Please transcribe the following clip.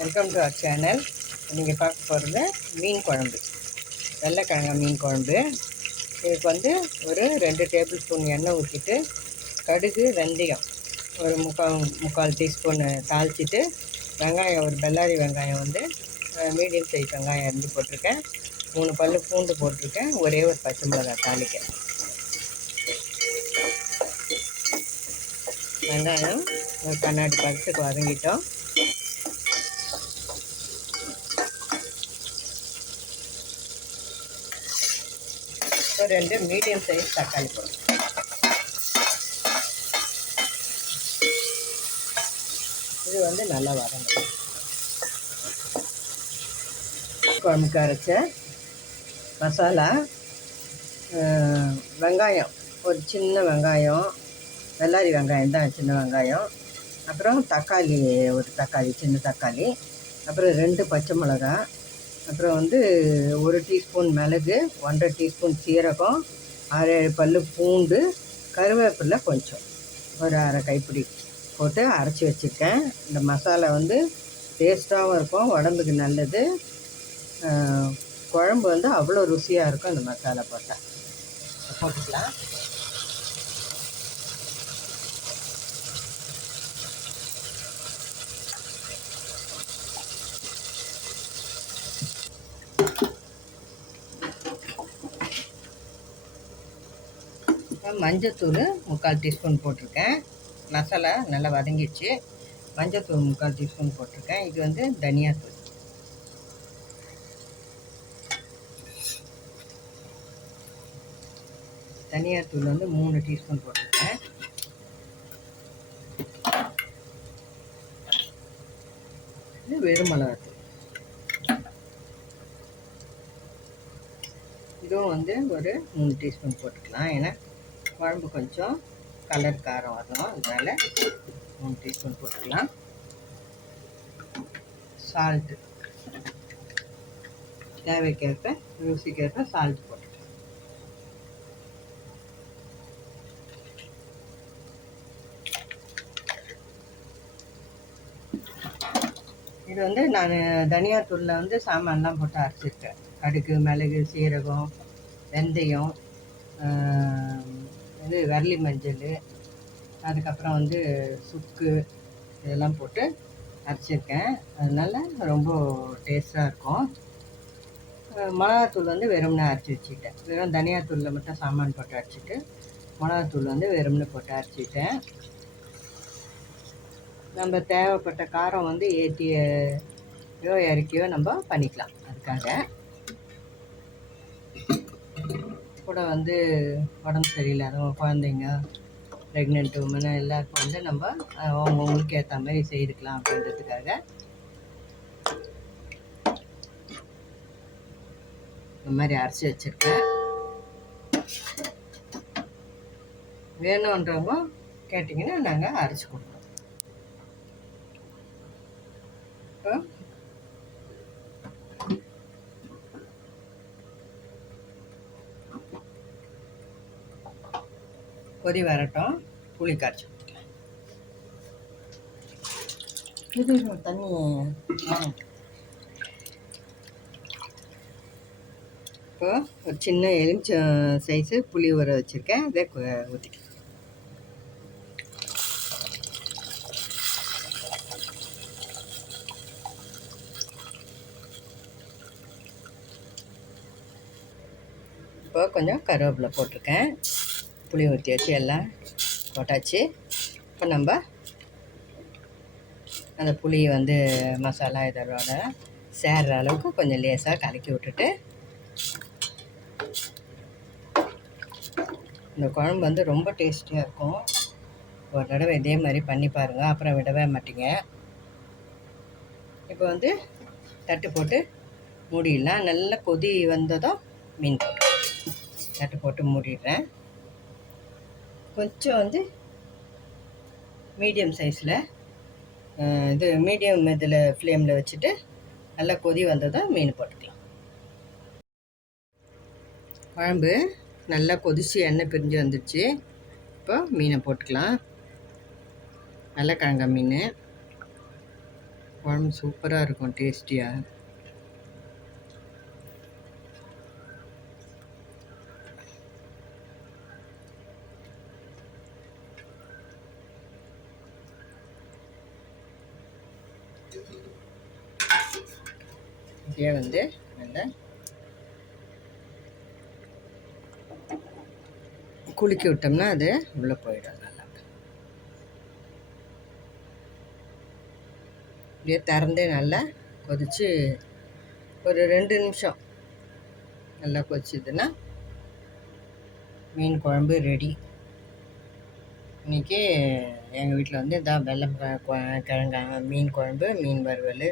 Welcome to our channel நீங்கள் பார்க்க போகிறது மீன் குழம்பு. வெள்ளைக்கிழங்க மீன் குழம்பு. இதுக்கு வந்து ஒரு ரெண்டு டேபிள் ஸ்பூன் எண்ணெய் ஊற்றிட்டு கடுகு வெந்தயம். ஒரு முக்கால் முக்கால் டீஸ்பூன் தாளிச்சிட்டு வெங்காயம் ஒரு பெல்லாரி வெங்காயம் வந்து மீடியம் சைஸ் வெங்காயம் இருந்து போட்டிருக்கேன். மூணு பல் பூண்டு போட்டிருக்கேன். ஒரே ஒரு பச்சை மிளகாய் தாளிக்க வெங்காயம் ஒரு கண்ணாடி பக்கத்துக்கு வதங்கிட்டோம். ஒரு ரெண்டு மீடியம் சைஸ் தக்காளி போடும் இது வந்து நல்லா வதங்க குழம்புக்கு அரைச்ச மசாலா வெங்காயம். ஒரு சின்ன வெங்காயம் வெள்ளாரி வெங்காயம் தான் சின்ன வெங்காயம். அப்புறம் தக்காளி ஒரு தக்காளி சின்ன தக்காளி. அப்புறம் ரெண்டு பச்சை மிளகா. அப்புறம் வந்து ஒரு டீஸ்பூன் மிளகு ஒன்றரை டீஸ்பூன் சீரகம் அரை ஏழு பல் பூண்டு கருவேப்பிலை கொஞ்சம். ஒரு அரை கைப்பிடி போட்டு அரைச்சி வச்சுருக்கேன். இந்த மசாலா வந்து டேஸ்ட்டாகவும் இருக்கும் உடம்புக்கு நல்லது. குழம்பு வந்து அவ்வளோ ருசியாக இருக்கும் இந்த மசாலா போட்டால் போட்டுக்கலாம் மஞ்சத்தூள் முக்கால் டீஸ்பூன் போட்டிருக்கேன். மசாலா நல்லா வதங்கிடுச்சு. மஞ்சத்தூள் முக்கால் டீஸ்பூன் போட்டிருக்கேன். இது வந்து தனியாத்தூள். தனியாத்தூள் வந்து மூணு டீஸ்பூன் போட்டிருக்கேன். இது வெறும் மிளகாத்தூள். இதுவும் வந்து ஒரு மூணு டீஸ்பூன் போட்டுக்கலாம். ஏன்னா குழம்பு கொஞ்சம் கலர் காரம் வரும் அதனால் மூணு டீஸ்பூன் போட்டுக்கலாம். சால்ட்டு தேவைக்கேற்ப ருசிக்கேற்ப சால்ட் போட்டுக்கலாம். இது வந்து நான் தனியாத்தூளில் வந்து சாமான்லாம் போட்டு அரைச்சிருக்கேன். கடுகு மிளகு சீரகம் வெந்தயம் இது வரலி மஞ்சள் அதுக்கப்புறம் வந்து சுக்கு இதெல்லாம் போட்டு அரைச்சிருக்கேன். அதனால் ரொம்ப டேஸ்ட்டாக இருக்கும். மிளகாத்தூள் வந்து வெறும்னே அரைச்சி வச்சுக்கிட்டேன். வெறும் தனியாத்தூளில் மட்டும் சாமான் போட்டு அரைச்சிட்டு மிளகாத்தூள் வந்து வெறும்னு போட்டு அரைச்சிட்டேன். நம்ம தேவைப்பட்ட காரம் வந்து ஏற்றியோ இறக்கியோ நம்ம பண்ணிக்கலாம். அதுக்காக கூட வந்து உடம்பு சரியில்லாதவங்க குழந்தைங்க ப்ரெக்னென்ட் உமன் எல்லாருக்கும் வந்து நம்ம அவங்கவுங்களுக்கு ஏற்ற மாதிரி செய்துக்கலாம் அப்படின்றதுக்காக. இந்த மாதிரி அரைச்சி வச்சுருக்கேன். வேணுன்றவங்க கேட்டிங்கன்னா நாங்கள் அரைச்சி கொடுக்குறோம் இப்போ கொதி வரட்டும். புளி ஊற்றிக்கலாம் இது தண்ணி. இப்போ ஒரு சின்ன எலுமிச்சம் சைஸு புளி ஊற வச்சுருக்கேன். அதே ஊற்றிக்கலாம் இப்போ கொஞ்சம் கருவேப்பிலை போட்டிருக்கேன். புளி ஊற்றி வச்சு எல்லாம் போட்டாச்சு. இப்போ நம்ம அந்த புளி வந்து மசாலா இதோட சேர்ற அளவுக்கு கொஞ்சம் லேசாக கலக்கி விட்டுட்டு இந்த குழம்பு வந்து ரொம்ப டேஸ்டியாக இருக்கும். ஒரு தடவை இதே மாதிரி பண்ணி பாருங்கள் அப்புறம் விடவே மாட்டிங்க. இப்போ வந்து தட்டு போட்டு மூடிடலாம். நல்லா கொதி வந்ததும் மீன் போட்டு தட்டு போட்டு மூடிடுறேன். கொஞ்சம் வந்து மீடியம் சைஸில் இது மீடியம் இதில் ஃப்ளேமில் வச்சுட்டு நல்லா கொதி வந்ததும் மீன் போட்டுக்கலாம். குழம்பு நல்லா கொதிச்சு எண்ணெய் பிரிஞ்சு வந்துடுச்சு இப்போ மீனை போட்டுக்கலாம். நல்ல கிழங்க மீன். குழம்பு சூப்பராக இருக்கும் டேஸ்டியாக இப்படியே வந்து நல்லா குலுக்கி விட்டோம்னா அது உள்ளே போயிடும் நல்லா. இப்படியே திறந்தே நல்லா கொதித்து ஒரு ரெண்டு நிமிஷம் நல்லா கொதிச்சதுன்னா மீன் குழம்பு ரெடி இன்றைக்கி எங்கள் வீட்டில் வந்து இதான் வெள்ளை கிழங்கா மீன் குழம்பு மீன் வறுவல்